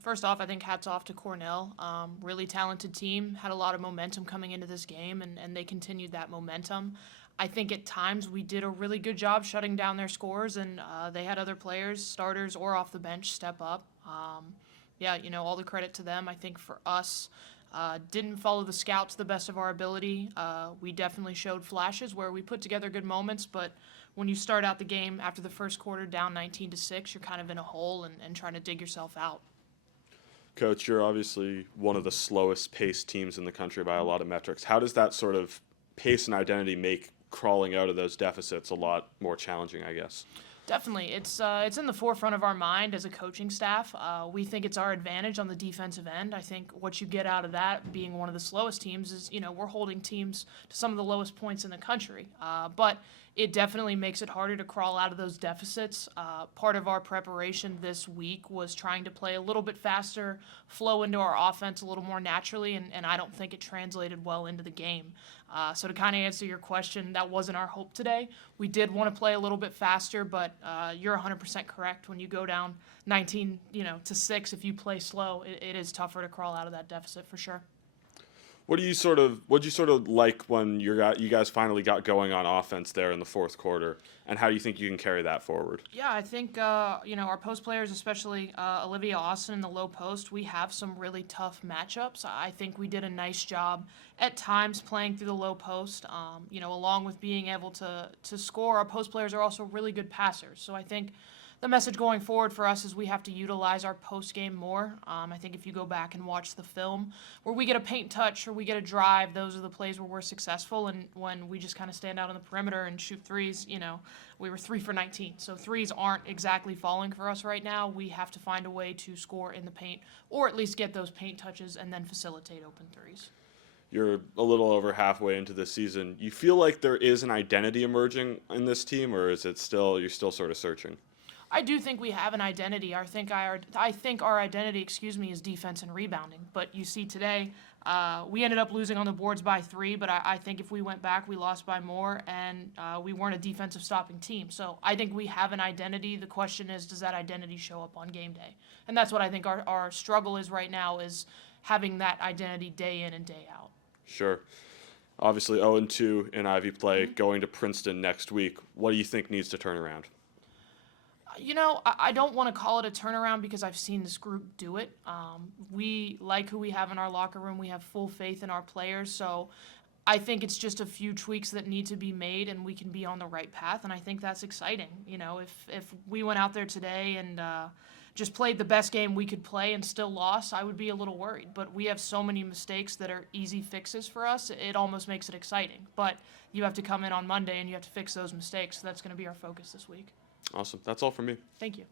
First off, I think hats off to Cornell. Really talented team, had a lot of momentum coming into this game, and they continued that momentum. I think at times we did a really good job shutting down their scores, and they had other players, starters or off the bench, step up. Yeah, all the credit to them. I think for us, didn't follow the scout to the best of our ability. We definitely showed flashes where we put together good moments, but when you start out the game after the first quarter down 19-6, you're kind of in a hole and trying to dig yourself out. Coach, you're obviously one of the slowest paced teams in the country by a lot of metrics. How does that sort of pace and identity make crawling out of those deficits a lot more challenging, I guess? Definitely. It's in the forefront of our mind as a coaching staff. We think it's our advantage on the defensive end. I think what you get out of that, being one of the slowest teams, is, we're holding teams to some of the lowest points in the country. But it definitely makes it harder to crawl out of those deficits. Part of our preparation this week was trying to play a little bit faster, flow into our offense a little more naturally, and I don't think it translated well into the game. So to kind of answer your question, that wasn't our hope today. We did want to play a little bit faster, but you're 100% correct. When you go down 19, to 6, if you play slow, it is tougher to crawl out of that deficit for sure. What'd you sort of like when you guys finally got going on offense there in the fourth quarter, and how do you think you can carry that forward? Yeah, I think our post players, especially Olivia Austin in the low post, we have some really tough matchups. I think we did a nice job at times playing through the low post. Along with being able to score, our post players are also really good passers. So I think the message going forward for us is we have to utilize our post game more. I think if you go back and watch the film where we get a paint touch or we get a drive, those are the plays where we're successful. And when we just kind of stand out on the perimeter and shoot threes, we were 3 for 19. So threes aren't exactly falling for us right now. We have to find a way to score in the paint or at least get those paint touches and then facilitate open threes. You're a little over halfway into this season. You feel like there is an identity emerging in this team, or is it you're still sort of searching? I do think we have an identity. I think our identity, is defense and rebounding. But you see today, we ended up losing on the boards by 3, but I think if we went back, we lost by more, and we weren't a defensive stopping team. So I think we have an identity. The question is, does that identity show up on game day? And that's what I think our struggle is right now, is having that identity day in and day out. Sure. Obviously 0-2 in Ivy play, going to Princeton next week. What do you think needs to turn around? I don't want to call it a turnaround because I've seen this group do it. We like who we have in our locker room. We have full faith in our players. So I think it's just a few tweaks that need to be made and we can be on the right path. And I think that's exciting. If we went out there today and just played the best game we could play and still lost, I would be a little worried. But we have so many mistakes that are easy fixes for us, it almost makes it exciting. But you have to come in on Monday and you have to fix those mistakes. So that's going to be our focus this week. Awesome. That's all for me. Thank you.